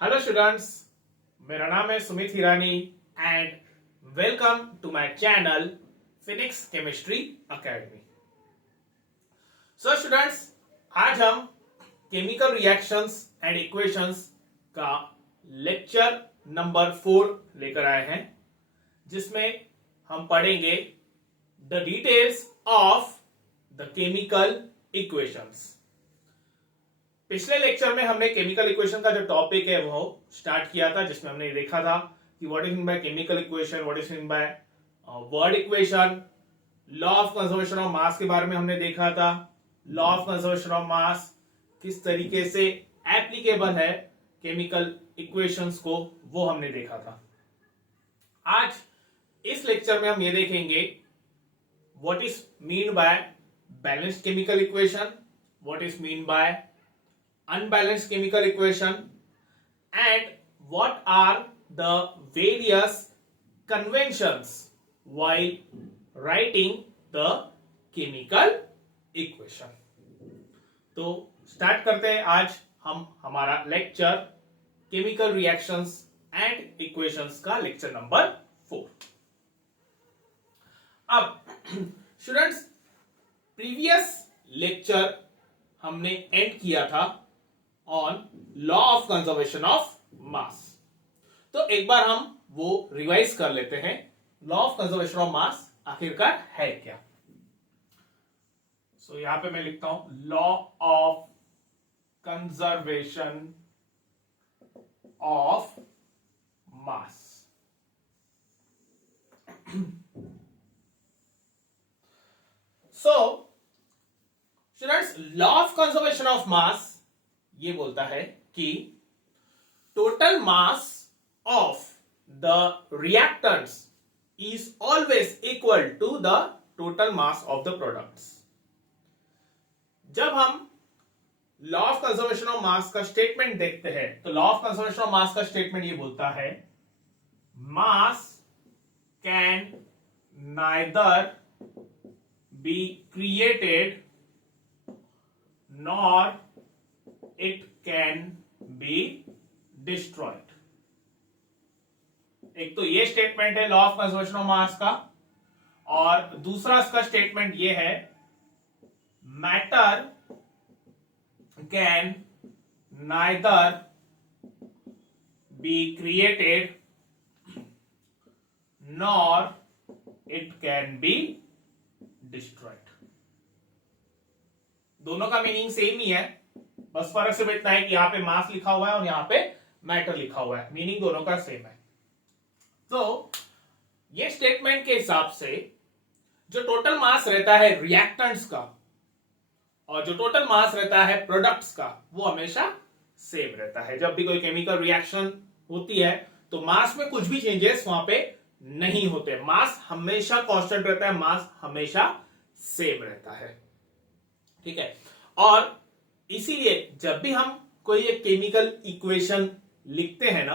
Hello students, मेरा नाम है Sumit Hirani and welcome to my channel Phoenix chemistry academy. So students, आज हम केमिकल रिएक्शंस एंड इक्वेशंस का लेक्चर नंबर 4 लेकर आए हैं, जिसमें हम पढ़ेंगे the details of the chemical equations. पिछले लेक्चर में हमने केमिकल इक्वेशन का जो टॉपिक है वो स्टार्ट किया था, जिसमें हमने देखा था कि what is mean by chemical equation, what is mean by word equation, law of conservation of मास के बारे में हमने देखा था। लॉ ऑफ कंजर्वेशन ऑफ मास किस तरीके से एप्लीकेबल है केमिकल इक्वेशंस को, वो हमने देखा था। आज इस लेक्चर में हम ये देखेंगे what is mean by balanced chemical equation, what is mean by unbalanced chemical equation, and what are the various conventions while writing the chemical equation। तो स्टार्ट करते हैं आज हम हमारा lecture chemical reactions and equations का lecture number 4। अब students, previous lecture हमने and किया था on law of conservation of mass. तो एक बार हम वो रिवाइज कर लेते हैं, लॉ ऑफ कंजर्वेशन ऑफ मास आखिरकार है क्या। सो यहां पे मैं लिखता हूं law of conservation of mass. So students, law of conservation of मास ये बोलता है कि total mass of the reactants is always equal to the total mass of the products. जब हम law of conservation of mass का statement देखते हैं तो law of conservation of mass का स्टेटमेंट ये बोलता है mass can neither be created nor it can be destroyed। एक तो ये स्टेटमेंट है law of conservation of mass का, और दूसरा इसका स्टेटमेंट ये है matter can neither be created nor it can be destroyed. दोनों का मीनिंग सेम ही है, बस फर्क सिर्फ इतना है कि यहां पे मास लिखा हुआ है और यहां पे मैटर लिखा हुआ है, मीनिंग दोनों का सेम है। तो ये स्टेटमेंट के हिसाब से जो टोटल मास रहता है रिएक्टेंट्स का और जो टोटल मास रहता है प्रोडक्ट्स का, वो हमेशा सेम रहता है। जब भी कोई केमिकल रिएक्शन होती है तो मास में कुछ भी चेंजेस वहां पे नहीं होते, मास हमेशा कांस्टेंट रहता है, मास हमेशा सेम रहता है। ठीक है, और इसीलिए जब भी हम कोई एक केमिकल इक्वेशन लिखते हैं ना,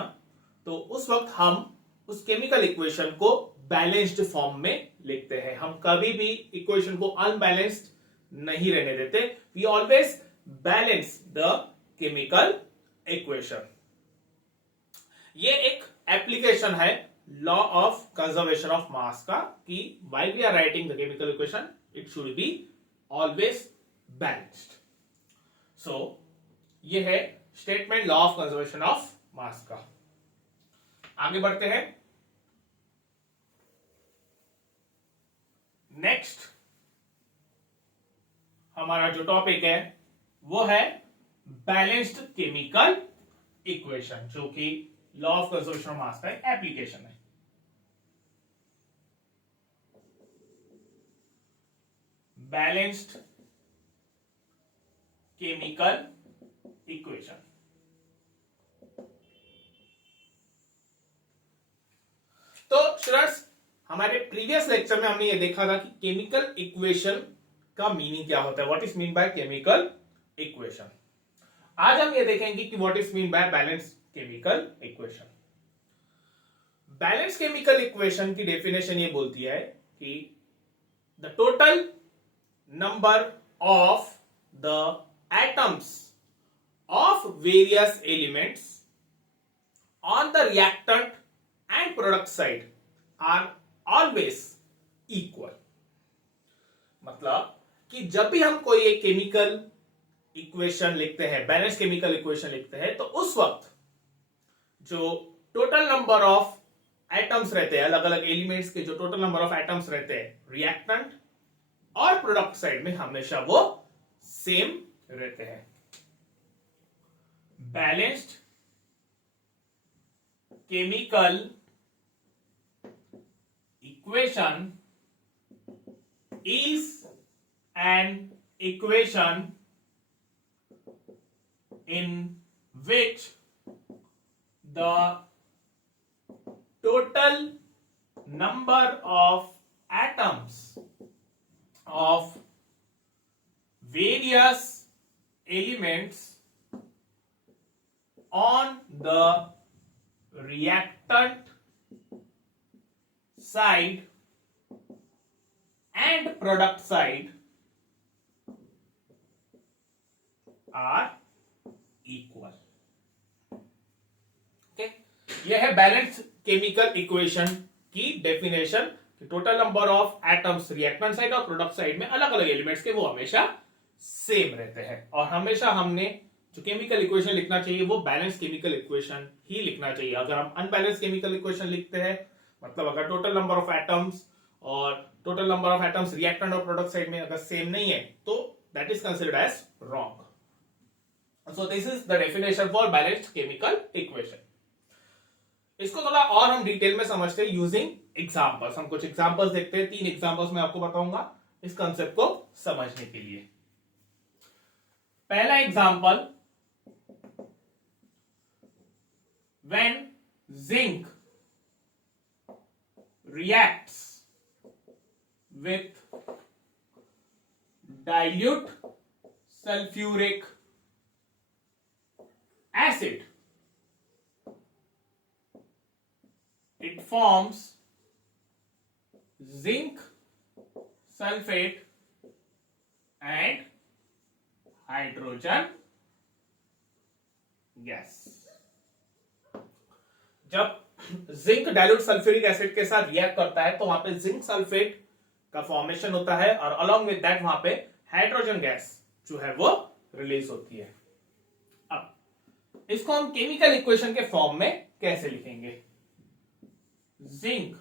तो उस वक्त हम उस केमिकल इक्वेशन को बैलेंस्ड फॉर्म में लिखते हैं। हम कभी भी इक्वेशन को अनबैलेंस्ड नहीं रहने देते। We always balance the chemical equation. ये एक एप्लीकेशन है law of conservation of mass का कि while we are writing the chemical equation it should be always balanced. So ये है statement law of conservation of mass का। आगे बढ़ते हैं। नेक्स्ट हमारा जो टॉपिक है वो है बैलेंस्ड केमिकल इक्वेशन, जो कि law of conservation of mass का एक एप्लीकेशन है। Balanced chemical equation. तो स्टूडेंट्स, हमारे प्रीवियस लेक्चर में हमने ये देखा था कि केमिकल इक्वेशन का मीनिंग क्या होता है, what is mean by chemical equation. आज हम ये देखेंगे कि what is mean by balance chemical equation. Balance chemical equation की डेफिनेशन ये बोलती है कि the total number of the atoms of various elements on the reactant and product side are always equal. मतलब कि जब भी हम कोई एक केमिकल इक्वेशन लिखते हैं, बैलेंस केमिकल इक्वेशन लिखते हैं, तो उस वक्त जो टोटल नंबर ऑफ एटम्स रहते हैं, अलग अलग एलिमेंट्स के जो टोटल नंबर ऑफ एटम्स रहते हैं रिएक्टेंट और प्रोडक्ट साइड में, हमेशा वो सेम रहते हैं. Balanced chemical equation is an equation in which the total number of atoms of various elements on the reactant side and product side are equal. Okay, यह है बैलेंस केमिकल इक्वेशन की definition. Total number of atoms reactant side और product side में अलग अलग elements के वो हमेशा सेम रहते हैं. और हमेशा हमने जो केमिकल इक्वेशन लिखना चाहिए वो बैलेंस केमिकल इक्वेशन ही लिखना चाहिए. अगर हम अनबैलेंस केमिकल इक्वेशन लिखते हैं, मतलब अगर टोटल नंबर ऑफ एटम्स और total number of atoms reactant और प्रोडक्ट साइड में अगर सेम नहीं है, तो that is considered as wrong. So this is the definition for balanced chemical equation. इसको थोड़ा और हम डिटेल में समझते हैं यूजिंग एग्जांपल्स. हम कुछ एग्जांपल्स देखते हैं. 3 एग्जांपल्स मैं आपको बताऊंगा इस कंसेप्ट को समझने के लिए. पहला example, when zinc reacts with dilute sulfuric acid, it forms zinc sulfate and hydrogen gas. जब जिंक डाइल्यूट सल्फ्यूरिक एसिड के साथ रिएक्ट करता है तो वहां पे जिंक सल्फेट का फॉर्मेशन होता है और अलोंग विद दैट वहां पे हाइड्रोजन गैस जो है वो रिलीज होती है. अब इसको हम केमिकल इक्वेशन के फॉर्म में कैसे लिखेंगे? जिंक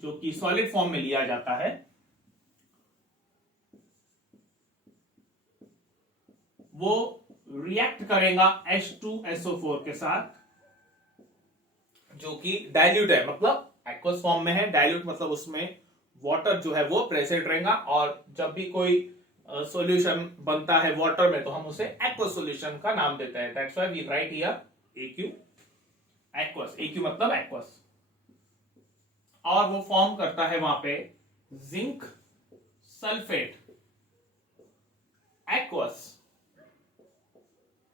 जो कि सॉलिड फॉर्म में लिया जाता है, वो रिएक्ट करेगा H2SO4 के साथ जो कि डाइल्यूट है, मतलब एक्वस फॉर्म में है. डाइल्यूट मतलब उसमें वाटर जो है वो प्रेजेंट रहेगा. और जब भी कोई सॉल्यूशन बनता है वाटर में तो हम उसे एक्वस सॉल्यूशन का नाम देते हैं. That's why we write here AQ, aqueous. AQ मतलब एक्वस. और वो फॉर्म करता है वहां पे zinc sulphate aqueous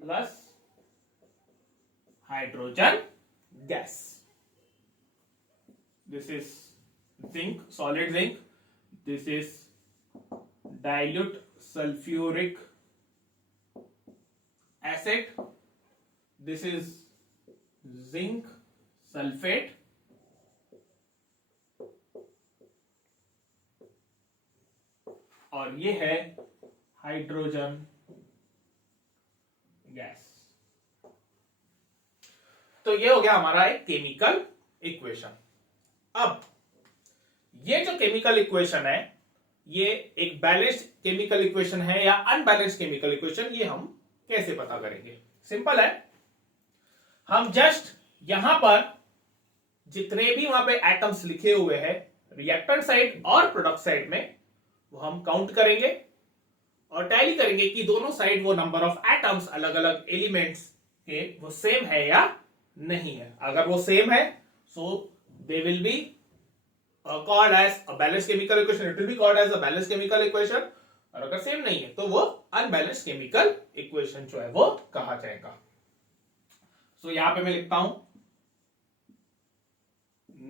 plus hydrogen gas. This is zinc, solid zinc. This is dilute sulfuric acid. This is zinc sulfate. और ये है हाइड्रोजन गैस. तो ये हो गया हमारा एक केमिकल इक्वेशन. अब ये जो केमिकल इक्वेशन है ये एक बैलेंस्ड केमिकल इक्वेशन है या अनबैलेंस्ड केमिकल इक्वेशन, ये हम कैसे पता करेंगे? सिंपल है. हम जस्ट यहां पर जितने भी वहां पे एटम्स लिखे हुए हैं रिएक्टेंट साइड और प्रोडक्ट साइड में, वो हम काउंट करेंगे और टैली करेंगे कि दोनों साइड वो नंबर ऑफ एटम्स अलग अलग एलिमेंट्स के वो सेम है या नहीं है. अगर वो सेम है so they will be called as a balanced chemical equation. It will be called as a balanced chemical equation. और अगर सेम नहीं है तो वो अनबैलेंस्ड केमिकल इक्वेशन जो है वो कहा जाएगा. सो यहां पे मैं लिखता हूं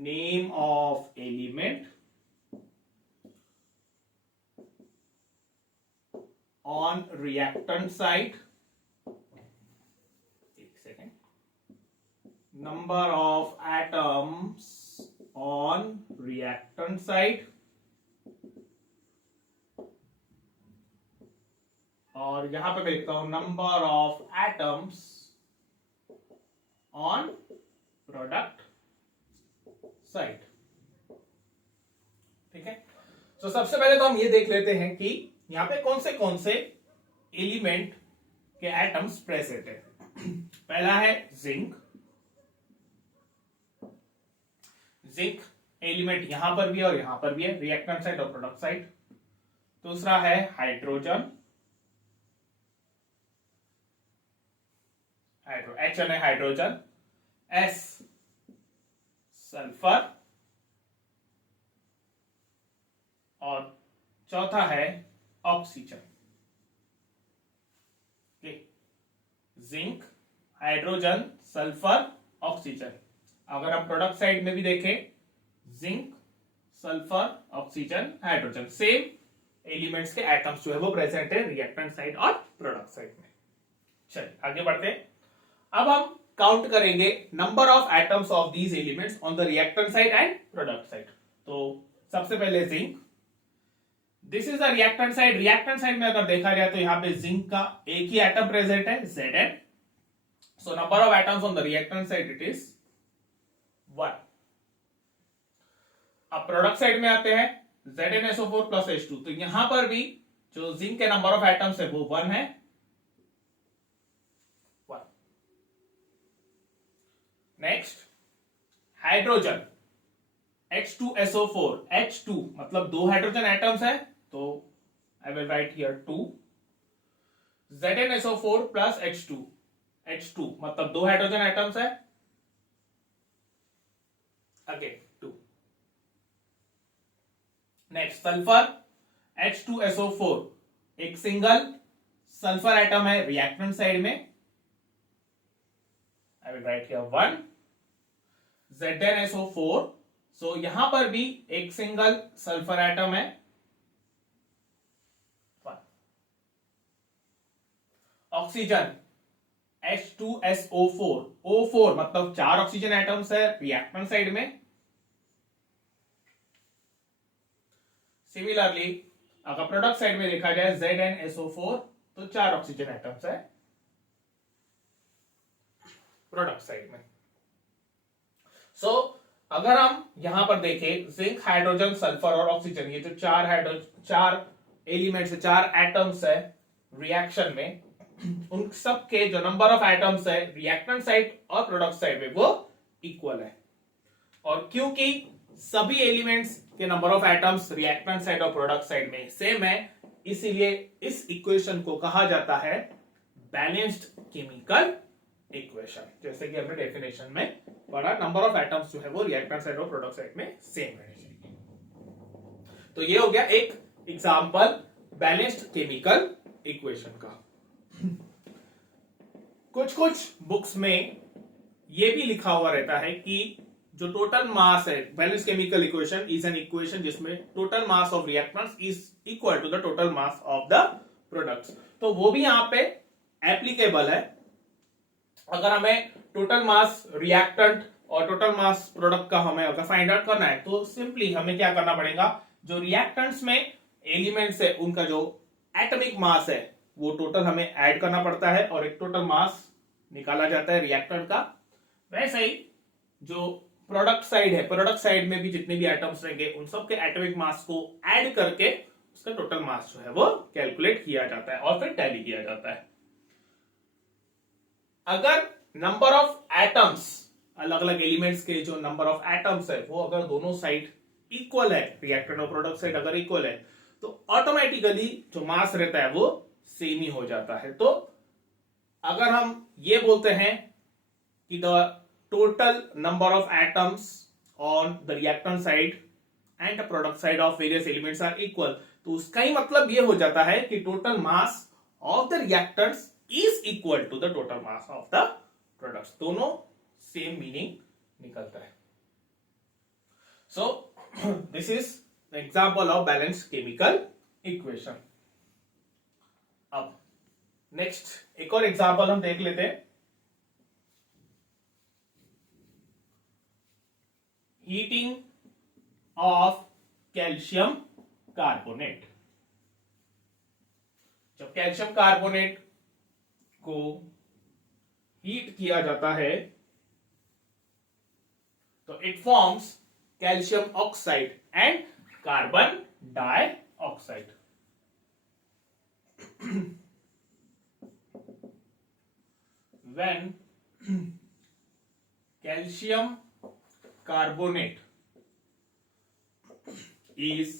name of element on reactant side, एक second, number of atoms on reactant side और यहां पे मैं लिखता हूं number of atoms on product side. ठीक है, तो सबसे पहले तो हम ये देख लेते हैं कि यहां पे कौन से एलिमेंट के एटम्स प्रेजेंट है। पहला है जिंक। जिंक एलिमेंट यहां पर भी है और यहां पर भी है, रिएक्टेंट साइड और प्रोडक्ट साइड। दूसरा है हाइड्रोजन, H है हाइड्रोजन, S सल्फर और चौथा है oxygen. Zinc, hydrogen, sulphur, oxygen. अगर हम प्रोडक्ट साइड में भी देखें, zinc, sulphur, oxygen, hydrogen, same elements के एटम्स जो है वो प्रेजेंट है रिएक्टेंट साइड और प्रोडक्ट साइड में। चलिए आगे बढ़ते हैं। अब हम काउंट करेंगे number of atoms of these elements on the reactant side and product side. तो सबसे पहले zinc, this is the reactant side. Reactant side में अगर देखा जाए तो यहां पे जिंक का एक ही एटम प्रेजेंट है, Zn। So number of atoms on the reactant side it is 1। अब प्रोडक्ट साइड में आते हैं, ZnSO4 प्लस H2। तो यहां पर भी जो जिंक के नंबर ऑफ एटम्स है वो 1 है। नेक्स्ट हाइड्रोजन, H2SO4, H2 मतलब 2 हाइड्रोजन एटम्स है, तो I will write here 2। ZnSO4 plus H2, H2 मतलब 2 हाइड्रोजन एटम्स है, अगेन 2। नेक्स्ट सल्फर, H2SO4 एक सिंगल सल्फर एटम है रिएक्टेंट साइड में, I will write here 1। ZnSO4, सो यहां पर भी एक सिंगल सल्फर एटम है, 1। ऑक्सीजन H2SO4, O4 मतलब 4 ऑक्सीजन एटम्स है रिएक्टेंट साइड में। सिमिलरली अगर प्रोडक्ट साइड में देखा जाए ZnSO4 तो 4 ऑक्सीजन एटम्स है प्रोडक्ट साइड में। सो अगर हम यहां पर देखें जिंक, हाइड्रोजन, सल्फर और ऑक्सीजन, ये जो 4 एलिमेंट्स है, 4 एटम्स है रिएक्शन में, उन सब के जो नंबर ऑफ एटम्स है रिएक्टेंट साइड और प्रोडक्ट साइड में वो इक्वल है। और क्योंकि सभी एलिमेंट्स के number of atoms reactant side और प्रोडक्ट साइड में सेम है, इसीलिए इस इक्वेशन को कहा जाता है बैलेंस्ड केमिकल इक्वेशन। जैसे कि हमने डेफिनेशन में पढ़ा, नंबर ऑफ एटम्स जो है वो रिएक्टेंट साइड और प्रोडक्ट साइड में सेम रहने चाहिए। तो ये हो गया एक एग्जांपल बैलेंस्ड केमिकल इक्वेशन का। कुछ बुक्स में ये भी लिखा हुआ रहता है कि जो टोटल मास है, balanced chemical equation is an equation जिसमें total mass of reactants is equal to the total mass of the products. तो वो भी यहां पे एप्लीकेबल है। अगर हमें टोटल मास रिएक्टेंट और टोटल मास प्रोडक्ट का हमें अगर फाइंड आउट करना है तो सिंपली हमें क्या करना पड़ेगा, जो रिएक्टेंट्स में एलिमेंट्स है उनका जो एटॉमिक मास है वो टोटल हमें ऐड करना पड़ता है और एक टोटल मास निकाला जाता है रिएक्टेंट का। वैसे ही जो प्रोडक्ट साइड है, प्रोडक्ट साइड में भी जितने भी एटम्स रहेंगे उन सब के एटॉमिक मास को ऐड करके उसका टोटल मास जो है वो कैलकुलेट किया जाता है और फिर टैली किया जाता है। अगर नंबर ऑफ एटम्स, अलग अलग एलिमेंट्स के जो नंबर ऑफ एटम्स है वो अगर दोनों साइड इक्वल है, रिएक्टेंट और प्रोडक्ट साइड अगर इक्वल है, तो ऑटोमेटिकली जो मास रहता है वो सेम ही हो जाता है। तो अगर हम ये बोलते हैं कि the total number of atoms on the reactant side and the product side of various elements are equal, तो उसका ही मतलब ये हो जाता है कि total mass of the reactants is equal to the total mass of the products. दोनों सेम मीनिंग निकलता है। So this is the example of balanced chemical equation. अब नेक्स्ट एक और एग्जांपल हम देख लेते हैं। Heating of calcium carbonate. जब कैल्शियम कार्बोनेट को हीट किया जाता है तो it forms calcium oxide and carbon dioxide. When calcium carbonate is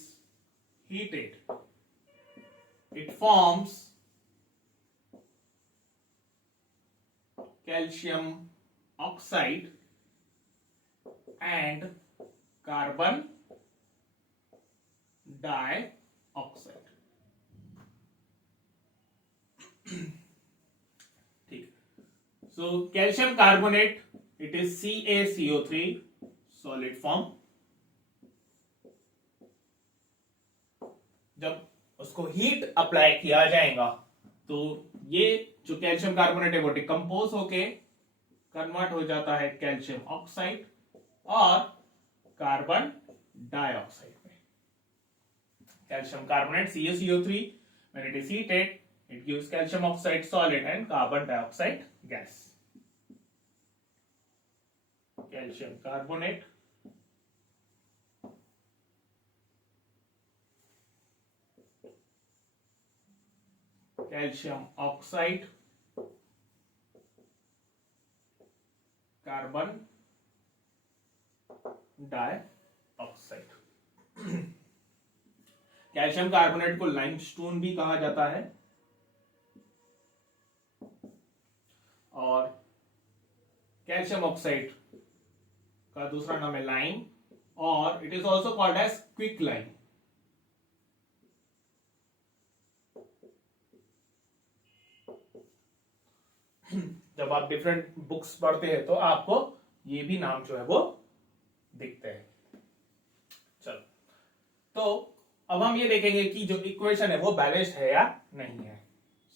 heated, it forms calcium oxide and carbon dioxide। ठीक, so calcium carbonate it is CaCO3 solid form। जब उसको heat apply किया जाएगा तो ये जो कैल्शियम कार्बोनेट है वो डिकम्पोज होके कन्वर्ट हो जाता है कैल्शियम ऑक्साइड और कार्बन डाइऑक्साइड में। Calcium carbonate CaCO3 when it is heated it gives calcium oxide solid and carbon dioxide gas। calcium carbonate calcium oxide carbon dioxide. Calcium carbonate को limestone भी कहा जाता है और कैल्शियम ऑक्साइड का दूसरा नाम है लाइम और it is also called as quick lime. जब आप डिफरेंट बुक्स पढ़ते हैं तो आपको ये भी नाम जो है वो दिखते हैं। चलो, तो अब हम ये देखेंगे कि जो इक्वेशन है वो बैलेंस्ड है या नहीं है।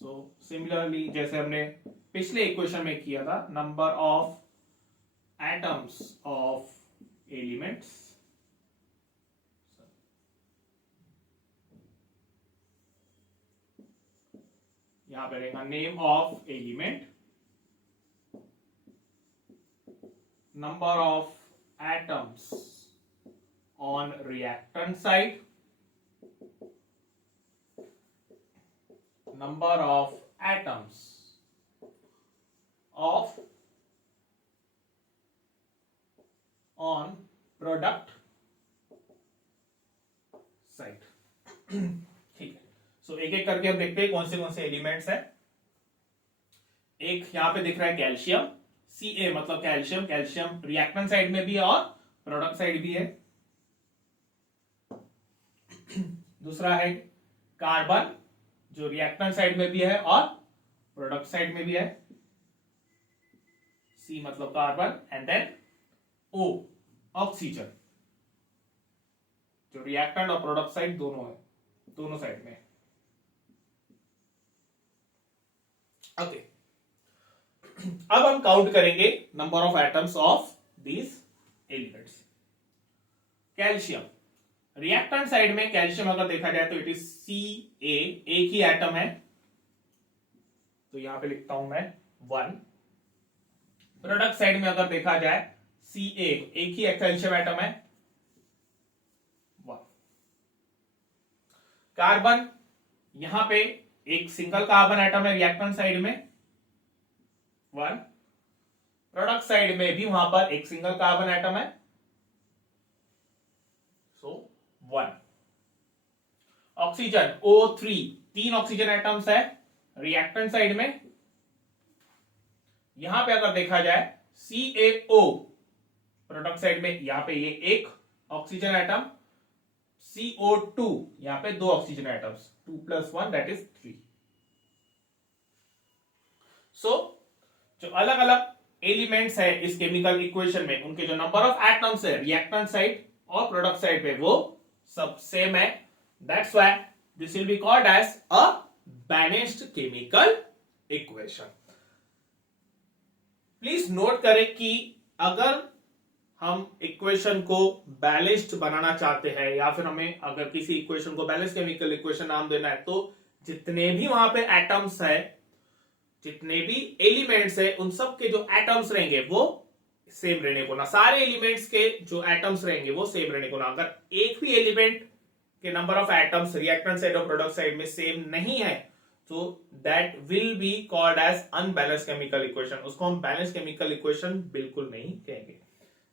सो सिमिलरली जैसे हमने पिछले इक्वेशन में किया था, number of atoms of elements, यहां पे रहेगा name of element, number of atoms on reactant side, number of atoms of on product side। ठीक है, सो एक एक करके हम देखते हैं कौन से एलिमेंट्स हैं। एक यहां पे दिख रहा है कैल्शियम, Ca मतलब कैल्शियम, कैल्शियम रिएक्टेंट साइड में भी है और प्रोडक्ट साइड भी है। दूसरा है कार्बन जो रिएक्टेंट साइड में भी है और प्रोडक्ट साइड में भी है। C मतलब carbon and then O oxygen जो रिएक्टेंट और प्रोडक्ट साइड दोनों है, दोनों साइड में। ओके, अब हम काउंट करेंगे number of atoms of these elements. Calcium reactant side में कैल्शियम अगर देखा जाए तो इट इज Ca, एक ही एटम है तो यहां पे लिखता हूं मैं 1। प्रोडक्ट साइड में अगर देखा जाए Ca, एक ही कैल्शियम एटम है 1। कार्बन यहां पे एक सिंगल कार्बन एटम है रिएक्टेंट साइड में 1। प्रोडक्ट साइड में भी वहां पर एक सिंगल कार्बन एटम है, सो 1। ऑक्सीजन O3, 3 ऑक्सीजन एटम्स है रिएक्टेंट साइड में। यहां पे अगर देखा जाए CaO प्रोडक्ट साइड में, यहां पे ये एक ऑक्सीजन एटम, CO2 यहां पे 2 ऑक्सीजन एटम्स, 2 + 1 दैट इज 3। सो जो अलग अलग एलिमेंट्स है इस केमिकल इक्वेशन में, उनके जो नंबर ऑफ एटम्स है रिएक्टेंट साइड और प्रोडक्ट साइड पे वो सब सेम है। That's why this will be called as a balanced chemical equation. Please note करें कि अगर हम इक्वेशन को बैलेंस्ड बनाना चाहते हैं या फिर हमें अगर किसी इक्वेशन को बैलेंस केमिकल इक्वेशन नाम देना है, तो जितने भी वहां पे एटम्स है, जितने भी एलिमेंट्स है, उन सब के जो एटम्स रहेंगे वो सेम रहने को ना, सारे एलिमेंट्स के जो एटम्स रहेंगे वो सेम रहने को ना। अगर एक भी एलिमेंट के number of atoms reactant side और प्रोडक्ट साइड में सेम नहीं है, तो that will be called as unbalance chemical equation. उसको हम बैलेंस केमिकल इक्वेशन बिल्कुल नहीं कहेंगे।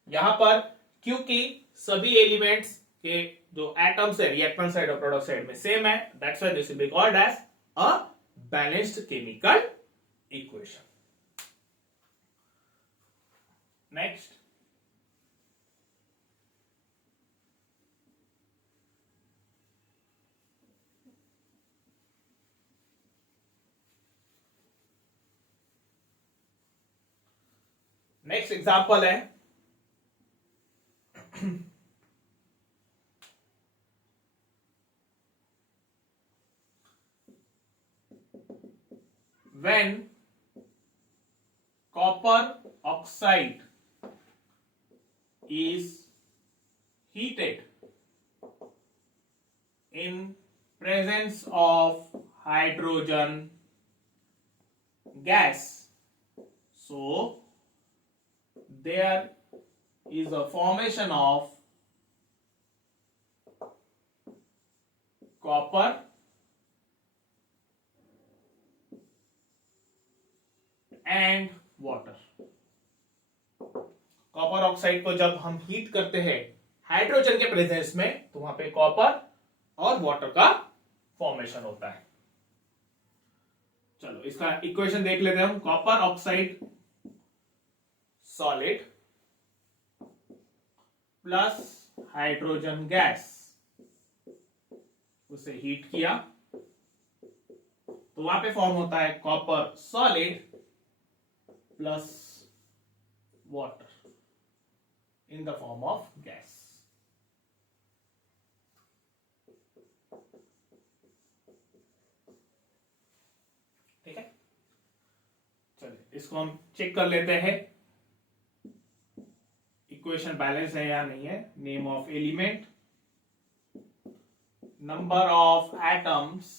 यहां पर क्योंकि सभी एलिमेंट्स के जो एटम्स है रिएक्टेंट साइड और प्रोडक्ट साइड में सेम है, that's why this will be called as a balanced chemical equation. Next, next example है when copper oxide is heated in presence of hydrogen gas, so there is a formation of copper and water. Copper oxide को जब हम heat करते हैं hydrogen के presence में, तो वहां पे कॉपर और वाटर का फॉर्मेशन होता है। चलो इसका इक्वेशन देख लेते हैं हम। Copper oxide solid plus hydrogen gas, उसे हीट किया तो वहां पे फॉर्म होता है copper solid plus water in the form of gas. ठीक है, चलिए इसको हम चेक कर लेते हैं इक्वेशन बैलेंस है या नहीं है। Name of element, number of atoms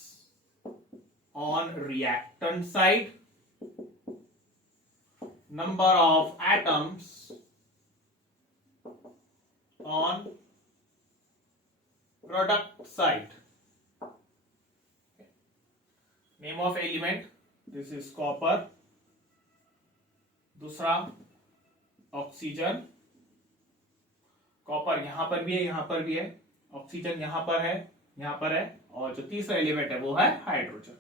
on reactant side, number of atoms on product side. Name of element, this is copper, दूसरा ऑक्सीजन, कॉपर यहां पर भी है, यहां पर भी है, ऑक्सीजन यहां पर है, यहां पर है, और जो तीसरा एलिमेंट है वो है हाइड्रोजन।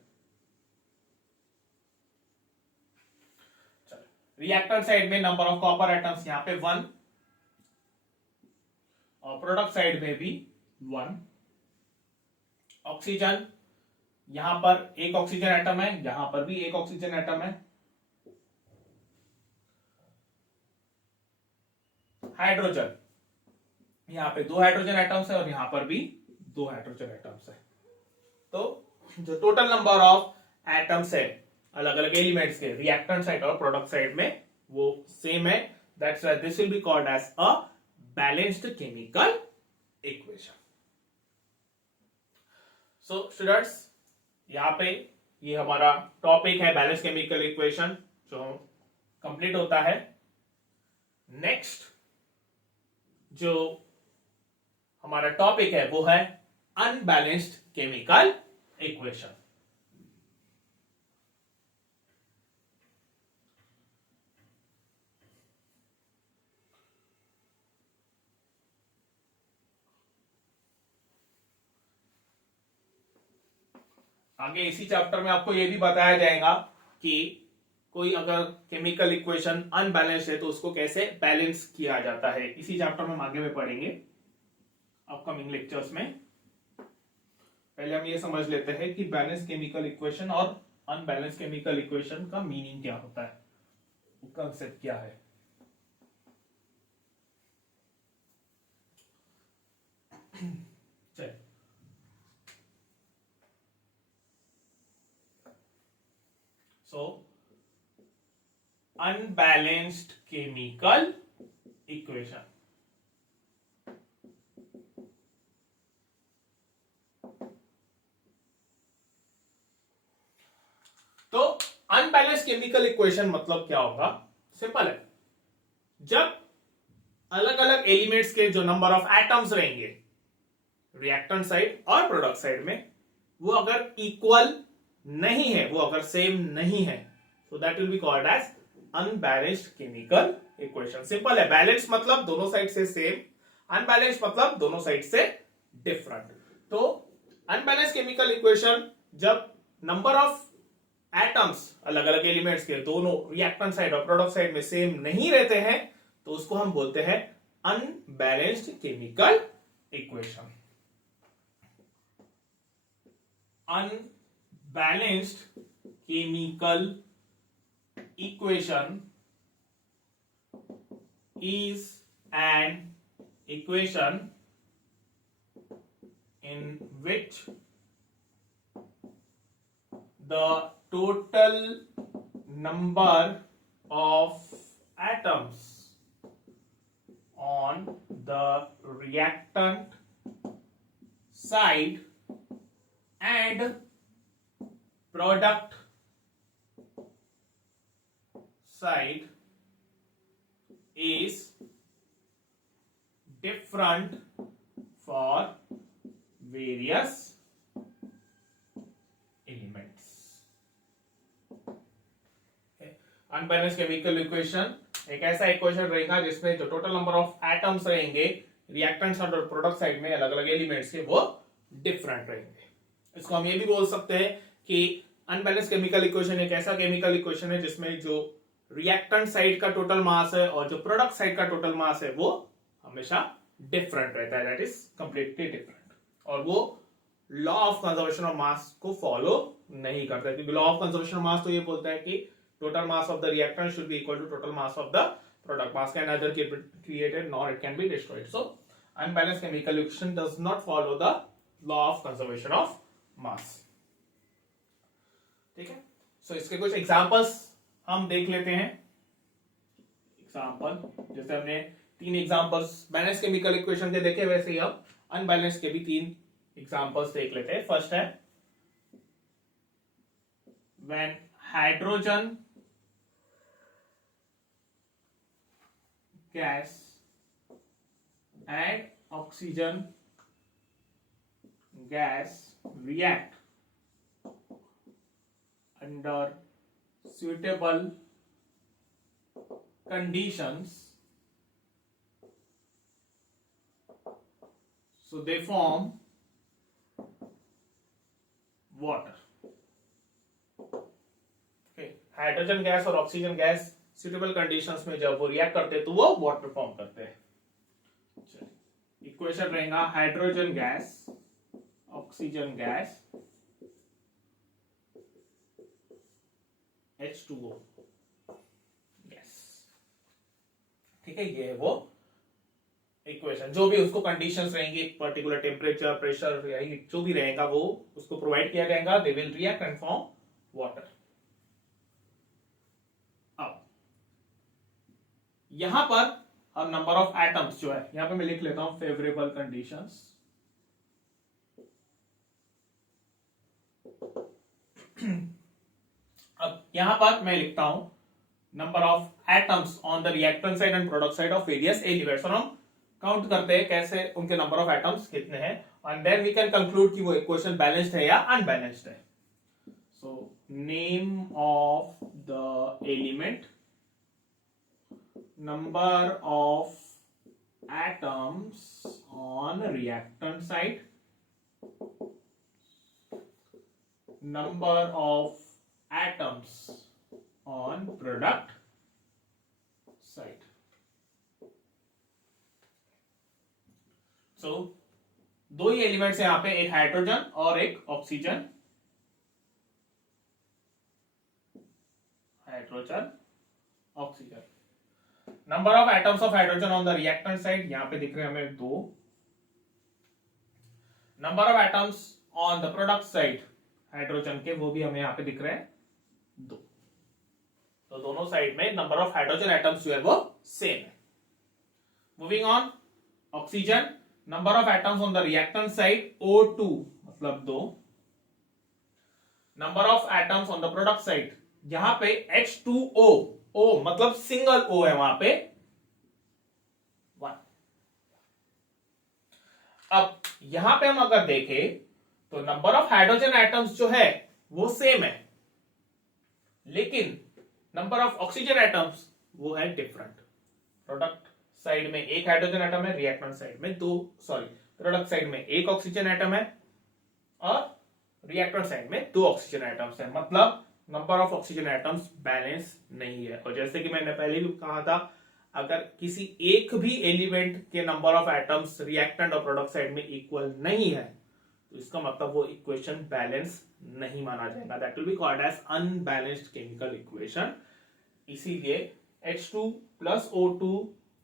रिएक्टर साइड में नंबर ऑफ कॉपर एटम्स यहां पे 1 और प्रोडक्ट साइड में भी 1। ऑक्सीजन यहां पर एक ऑक्सीजन एटम है, यहां पर भी एक ऑक्सीजन एटम है। हाइड्रोजन यहां पे 2 हाइड्रोजन एटम्स है और यहां पर भी 2 हाइड्रोजन एटम्स है। तो जो टोटल नंबर ऑफ एटम्स है अलग अलग एलिमेंट्स के रिएक्टेंट साइड और प्रोडक्ट साइड में वो सेम है, that's why this will be called as a balanced chemical equation. So students, यहां पे ये हमारा टॉपिक है बैलेंस केमिकल इक्वेशन जो कंप्लीट होता है। नेक्स्ट जो हमारा टॉपिक है वो है अनबैलेंस्ड केमिकल इक्वेशन। आगे इसी चैप्टर में आपको यह भी बताया जाएगा कि कोई अगर केमिकल इक्वेशन अनबैलेंस है तो उसको कैसे बैलेंस किया जाता है। इसी चैप्टर में हम आगे में पढ़ेंगे अपकमिंग लेक्चर्स में। पहले हम ये समझ लेते हैं कि बैलेंस केमिकल इक्वेशन और अनबैलेंस केमिकल इक्वेशन का मीनिंग क्या होता है, कंसेप्ट क्या है। चलिए, so unbalanced chemical equation तो अनबैलेंस्ड केमिकल इक्वेशन मतलब क्या होगा? सिंपल है, जब अलग अलग एलिमेंट्स के जो नंबर ऑफ एटम्स रहेंगे रिएक्टेंट साइड और प्रोडक्ट साइड में, वो अगर इक्वल नहीं है, वो अगर सेम नहीं है, so that will be called as unbalanced chemical equation. Simple है, बैलेंस मतलब दोनों साइड से सेम, अनबैलेंस मतलब दोनों साइड से डिफरेंट. तो अनबैलेंस केमिकल इक्वेशन जब नंबर ऑफ एटम्स अलग अलग एलिमेंट्स के दोनों रिएक्टेंट साइड और प्रोडक्ट साइड में सेम नहीं रहते हैं, तो उसको हम बोलते हैं unbalanced chemical equation. Unbalanced chemical equation is an equation in which the total number of atoms on the reactant side and product side is different for various elements. Unbalanced chemical equation एक ऐसा equation रहेगा जिसमें जो total number of atoms रहेंगे reactants और product side में अलग अलग एलिमेंट्स के, वो डिफरेंट रहेंगे. इसको हम ये भी बोल सकते हैं कि अनबैलेंस्ड केमिकल इक्वेशन एक ऐसा केमिकल इक्वेशन है जिसमें जो रिएक्टेंट साइड का टोटल मास है और जो प्रोडक्ट साइड का टोटल मास है वो हमेशा डिफरेंट रहता है, दैट इज कंप्लीटली डिफरेंट. और वो law of conservation of mass को फॉलो नहीं करता, क्योंकि law of conservation of mass तो ये बोलता है कि total mass of the reactant should be equal to total mass of the product. Mass can neither be created nor it can be destroyed. So unbalanced chemical equation does not follow the law of conservation of mass. ठीक है, सो इसके कुछ examples हम देख लेते हैं. Example जैसे हमने 3 एग्जांपल्स बैलेंस केमिकल इक्वेशन के देखे, वैसे ही अब अनबैलेंस के भी 3 एग्जांपल्स देख लेते हैं. फर्स्ट है when hydrogen gas and oxygen gas react under suitable conditions, so they form water. Okay, hydrogen gas और ऑक्सीजन गैस suitable conditions में जब वो रिएक्ट करते हैं तो वो वाटर फॉर्म करते हैं. इक्वेशन रहेगा hydrogen gas oxygen gas H2O gas. ठीक है, ये है वो इक्वेशन. जो भी उसको कंडीशंस रहेंगी, पर्टिकुलर टेम्परेचर, प्रेशर, जो भी रहेगा वो उसको प्रोवाइड किया जाएगा. They will react and form water. अब यहां पर हम नंबर ऑफ एटम्स जो है, यहां पे मैं लिख लेता हूं फेवरेबल कंडीशंस. अब यहां पर मैं लिखता हूं number of atoms on the reactant side and product side of various elements. और हम काउंट करते हैं कैसे उनके नंबर ऑफ एटम्स कितने हैं, and then we can conclude कि वो इक्वेशन बैलेंस्ड है या अनबैलेंस्ड है. So name of the element, number of atoms on reactant side, number of atoms on product side. So दो ही एलिमेंट्स हैं यहां पे, एक हाइड्रोजन और एक oxygen. Hydrogen oxygen. Number of atoms of hydrogen on the reactant side यहां पे दिख रहे हैं हमें 2. Number of atoms on the product side hydrogen के, वो भी हमें यहां पे दिख रहे हैं 2. तो दोनों साइड में नंबर ऑफ हाइड्रोजन एटम्स जो है वो सेम है. Moving on, oxygen, number of atoms on the reactant side O2 मतलब 2. Number of atoms on the product side, यहां पे H2O, O मतलब सिंगल O है वहां पे 1। अब यहां पे हम अगर देखें तो नंबर ऑफ हाइड्रोजन एटम्स जो है वो सेम है, लेकिन नंबर ऑफ ऑक्सीजन एटम्स वो है डिफरेंट। प्रोडक्ट साइड में एक हाइड्रोजन एटम है, रिएक्टेंट साइड में दो, सॉरी प्रोडक्ट साइड में एक ऑक्सीजन एटम है और रिएक्टेंट साइड में दो ऑक्सीजन एटम्स है, मतलब number of oxygen atoms balance नहीं है। और जैसे कि मैंने पहले भी कहा था, अगर किसी एक भी एलिमेंट के नंबर ऑफ एटम्स रिएक्टेंट और प्रोडक्ट साइड में इक्वल नहीं है तो इसका मतलब वो इक्वेशन बैलेंस नहीं माना जाएगा, that will be called as unbalanced chemical equation. इसीलिए H2 plus O2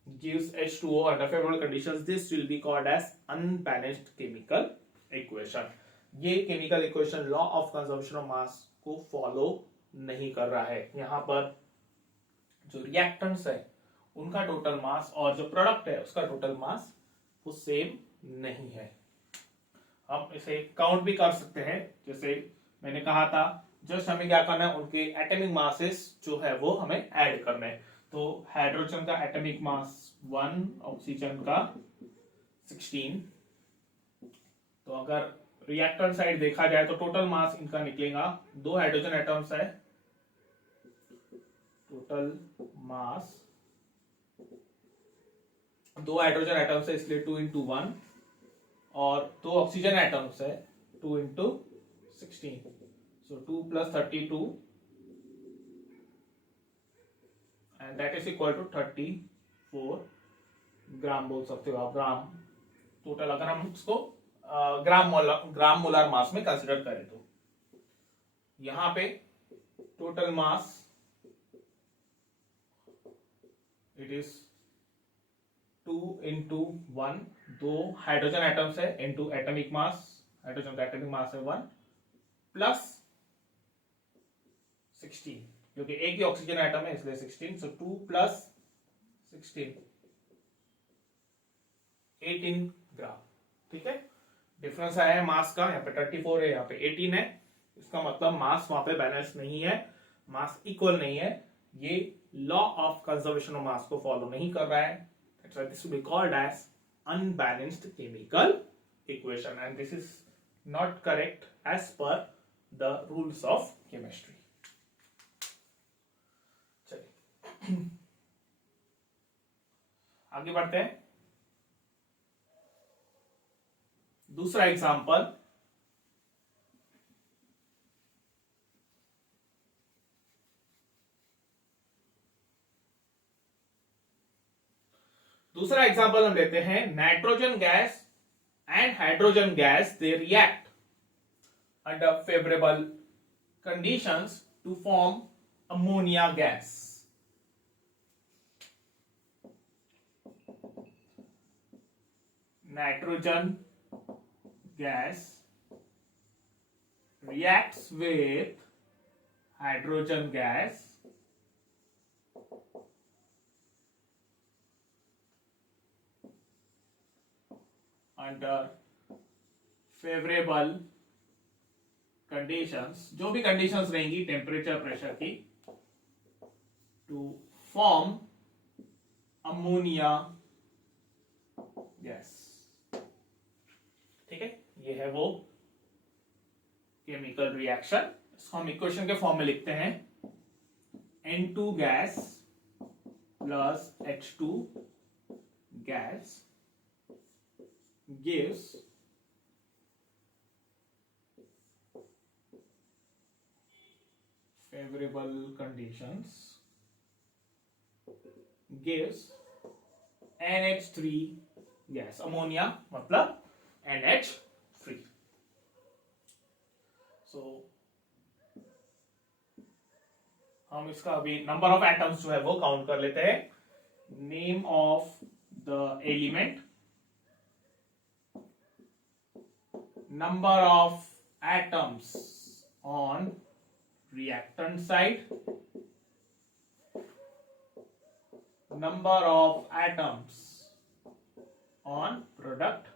gives H2O under favorable conditions, this will be called as unbalanced chemical equation। ये chemical equation law of conservation of mass को follow नहीं कर रहा है। यहाँ पर जो रिएक्टेंट्स है उनका टोटल मास और जो प्रोडक्ट है उसका टोटल मास वो सेम नहीं है। हम इसे काउंट भी कर सकते हैं, जैसे मैंने कहा था जस्ट हमें क्या करना है, उनके एटॉमिक मासेस जो है वो हमें ऐड करना है। तो हाइड्रोजन का एटॉमिक मास 1, ऑक्सीजन का 16। तो अगर रिएक्टर साइड देखा जाए तो टोटल मास इनका निकलेगा, दो हाइड्रोजन एटम्स है, टोटल मास दो हाइड्रोजन एटम्स है इसलिए 2 into 1, और दो ऑक्सीजन एटम्स है 2 into 16, so 2 plus 32 and that is equal to 34 ग्राम बोल सकते हो आप, ग्राम टोटल अगर हम उसको ग्राम मोलर मास में कंसिडर करें तो यहां पे total mass it is 2 into 1, दो हाइड्रोजन एटम्स है इनटू एटॉमिक मास, हाइड्रोजन का एटॉमिक मास है 1 प्लस 16, क्योंकि एक ही ऑक्सीजन एटम है इसलिए 16, सो 2 प्लस 16 18 ग्राम। ठीक है, डिफरेंस आया है मास का, यहाँ पे 34 है यहाँ पे 18 है, इसका मतलब मास वहां पे बैलेंस नहीं है, मास इक्वल नहीं है, ये law of conservation of mass को फॉलो नहीं कर रहा है। That's why this will be called as unbalanced chemical equation and this is not correct as per the rules of chemistry। चलिए आगे बढ़ते हैं। दूसरा एग्जांपल, हम लेते हैं nitrogen gas and hydrogen gas, they react under favourable conditions to form ammonia gas. Nitrogen gas reacts with hydrogen gas under favorable conditions, जो भी कंडीशंस रहेंगी टेम्परेचर प्रेशर की, टू फॉर्म अमोनिया गैस। ठीक है, ये है वो केमिकल रिएक्शन, इसको हम इक्वेशन के फॉर्म में लिखते हैं, N2 gas plus H2 gas gives favorable conditions, gives NH3 gas, ammonia मतलब NH3। सो हम इसका अभी नंबर ऑफ एटम्स जो है वो काउंट कर लेते हैं। Name of the element, number of atoms on reactant side, number of atoms on product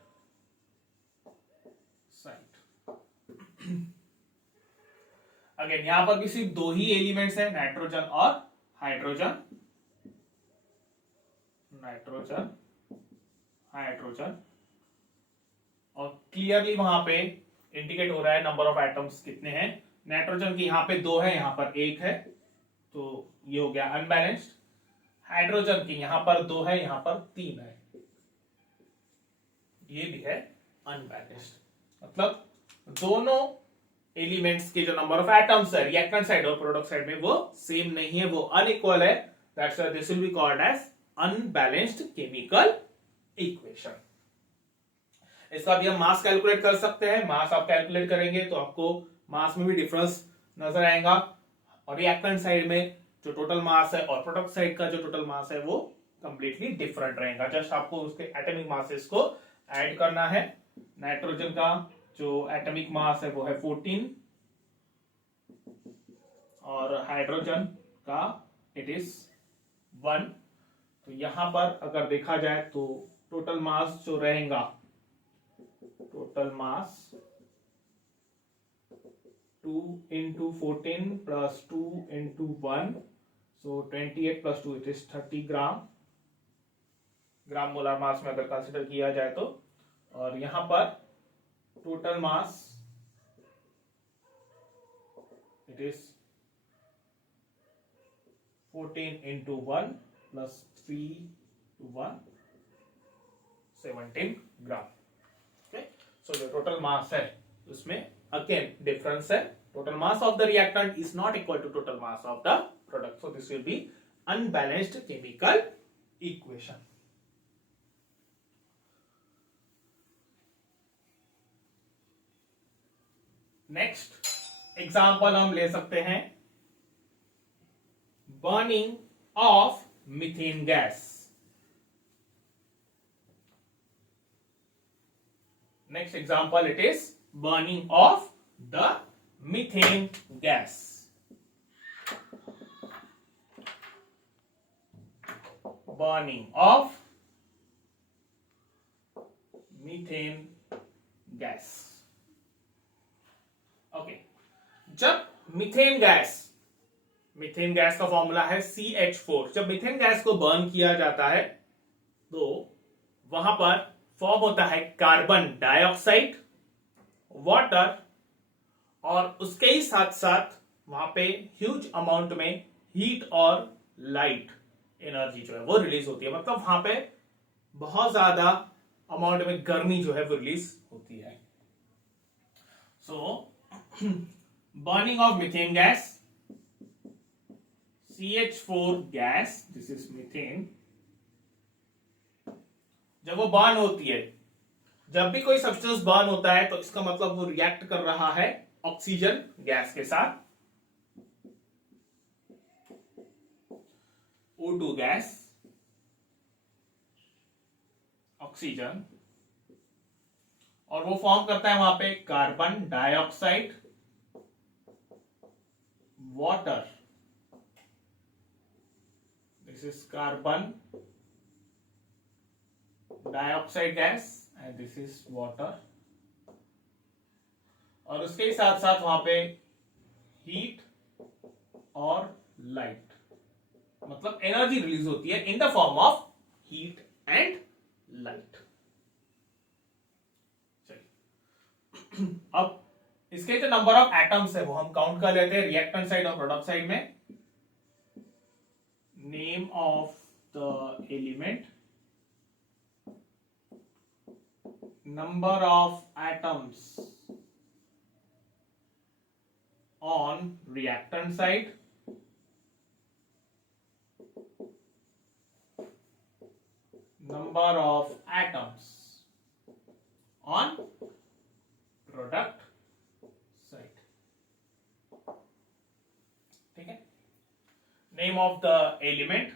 side. Again यहां पर भी सिर्फ दो ही एलिमेंट्स है, नाइट्रोजन और हाइड्रोजन, नाइट्रोजन हाइड्रोजन, और क्लियरली वहां पे इंडिकेट हो रहा है नंबर ऑफ एटम्स कितने हैं। नाइट्रोजन की यहां पे दो है, यहां पर एक है, तो ये हो गया अनबैलेंस्ड। हाइड्रोजन की यहां पर दो है, यहां पर तीन है, ये भी है अनबैलेंस्ड। मतलब दोनों एलिमेंट्स के जो नंबर ऑफ एटम्स है रिएक्टेंट साइड और प्रोडक्ट साइड में वो सेम नहीं है, वो अनइक्वल है। That's why this will be called as unbalanced chemical equation. इसका भी हम मास कैलकुलेट कर सकते हैं। मास आप कैलकुलेट करेंगे तो आपको मास में भी डिफरेंस नजर आएगा, और रिएक्टेंट साइड में जो टोटल मास है और प्रोडक्ट साइड का जो टोटल मास है वो कंप्लीटली डिफरेंट रहेगा। जस्ट आपको उसके एटॉमिक मासेस को ऐड करना है। नाइट्रोजन का जो एटॉमिक मास है वो है 14, और हाइड्रोजन का इट इज 1। तो यहां पर अगर देखा जाए तो टोटल मास जो रहेगा, total mass 2 into 14 plus 2 into 1, so 28 plus 2 it is 30 gram, gram molar mass में अगर कंसिडर किया जाए तो। और यहां पर total mass it is 14 into 1 plus 3 to 1, 17 gram. Okay, so जो टोटल मास है उसमें अगेन डिफरेंस है। Total mass of the reactant is not equal to total mass of the product, so this will be unbalanced chemical equation. Next example हम ले सकते हैं burning of methane gas. Next example, it is burning of the methane gas. Burning of methane gas. Okay. जब methane gas का formula है CH4। जब methane gas को burn किया जाता है तो वहां पर फॉर्म होता है कार्बन डाइऑक्साइड, वाटर, और उसके ही साथ साथ वहां पे ह्यूज अमाउंट में हीट और लाइट एनर्जी जो है वो रिलीज होती है। मतलब वहां पे बहुत ज्यादा अमाउंट में गर्मी जो है वो रिलीज होती है। So burning of methane gas, CH4 gas, this is methane, जब वो बर्न होती है, जब भी कोई सब्सटेंस बर्न होता है तो इसका मतलब वो रिएक्ट कर रहा है ऑक्सीजन गैस के साथ, O2 गैस, ऑक्सीजन, और वो फॉर्म करता है वहां पे carbon dioxide, water, this is carbon dioxide gas and this is water, और उसके ही साथ साथ वहां पे हीट और लाइट, मतलब एनर्जी रिलीज होती है in the form of heat and light. चलिए अब इसके जो नंबर ऑफ एटम्स है वो हम काउंट कर लेते हैं रिएक्टेंट साइड और प्रोडक्ट साइड में। Name of the element, number of atoms on reactant side, number of atoms on product side। ठीक है, नेम ऑफ द एलिमेंट।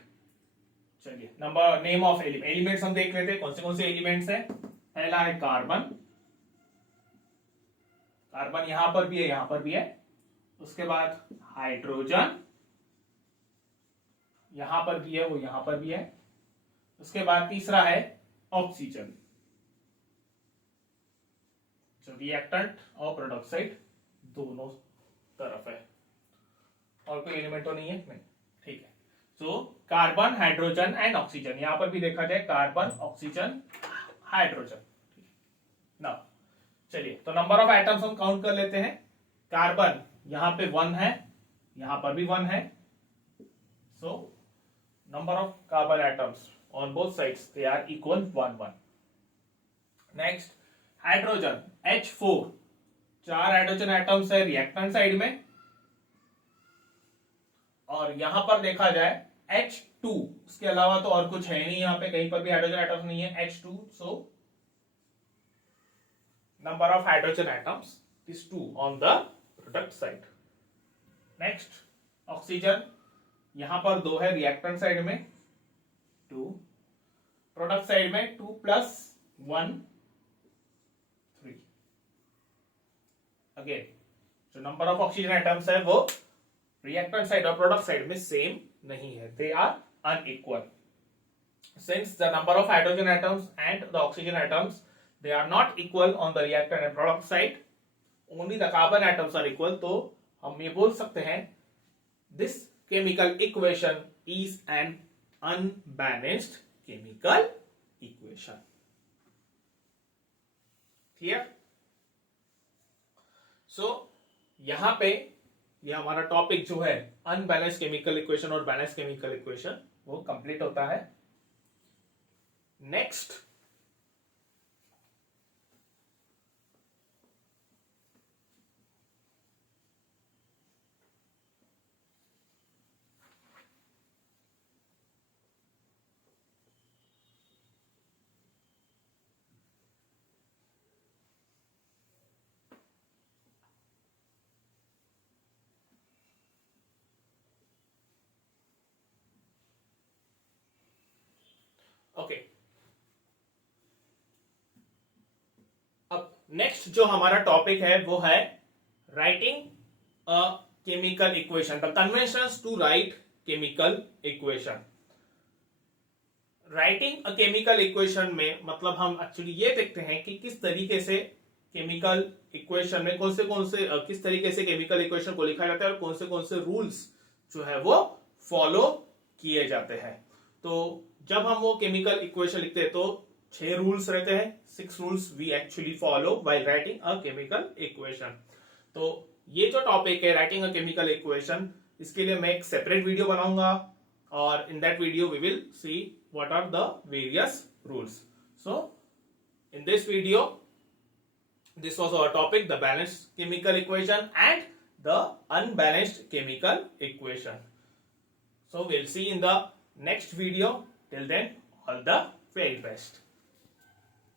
चलिए नंबर नेम ऑफ एलिमेंट्स हम देख लेते हैं कौन से एलिमेंट्स हैं। पहला है कार्बन, कार्बन यहां पर भी है, यहां पर भी है। उसके बाद हाइड्रोजन, यहां पर भी है, वो यहां पर भी है। उसके बाद तीसरा है ऑक्सीजन, जो रिएक्टेंट और प्रोडक्ट साइड दोनों तरफ है। और कोई एलिमेंट तो नहीं है, नहीं, ठीक है। So carbon, hydrogen and oxygen, यहां पर भी देखा जाए कार्बन, ऑक्सीजन, हाइड्रोजन। नाउ चलिए, तो नंबर ऑफ एटम्स हम काउंट कर लेते हैं। कार्बन यहां पे 1 है, यहां पर भी 1 है, so number of carbon atoms on both sides they are equal 1 1। Next hydrogen H4, 4 hydrogen atoms है रिएक्टेंट साइड में, और यहां पर देखा जाए H2, उसके अलावा तो और कुछ है नहीं, यहां पे कहीं पर भी हाइड्रोजन एटम्स नहीं है, H2, so number of hydrogen atoms is 2 on the product side. Next oxygen, यहां पर 2 है रिएक्टेंट साइड में, 2, प्रोडक्ट साइड में 2 प्लस 1 3। अगेन जो नंबर ऑफ ऑक्सीजन एटम्स है वो रिएक्टेंट साइड और प्रोडक्ट साइड में सेम नहीं है, they are unequal. Since the number of hydrogen atoms and the oxygen atoms they are not equal on the reactant and product side, only the carbon atoms are equal, तो हम ये बोल सकते हैं this chemical equation is an unbalanced chemical equation. Clear? So यहां पे ये हमारा टॉपिक जो है अनबैलेंस्ड केमिकल इक्वेशन और बैलेंस्ड केमिकल इक्वेशन वो कंप्लीट होता है। नेक्स्ट ओके, अब नेक्स्ट जो हमारा टॉपिक है वो है writing a chemical equation, the conventions to write chemical equation. Writing a chemical equation में मतलब हम एक्चुअली ये देखते हैं कि किस तरीके से केमिकल इक्वेशन में कौन से किस तरीके से केमिकल इक्वेशन को लिखा जाता है और कौन से रूल्स जो है वो फॉलो किए जाते हैं। तो जब हम वो केमिकल इक्वेशन लिखते हैं तो 6 रूल्स रहते हैं, 6 rules we actually follow while writing a chemical equation. तो ये जो टॉपिक है राइटिंग अ केमिकल इक्वेशन, इसके लिए मैं एक सेपरेट वीडियो बनाऊंगा और in that video we will see what are the various rules. So in this video this was our topic, the balanced chemical equation and the unbalanced chemical equation. So we'll see in the next video. Till then, all the very best.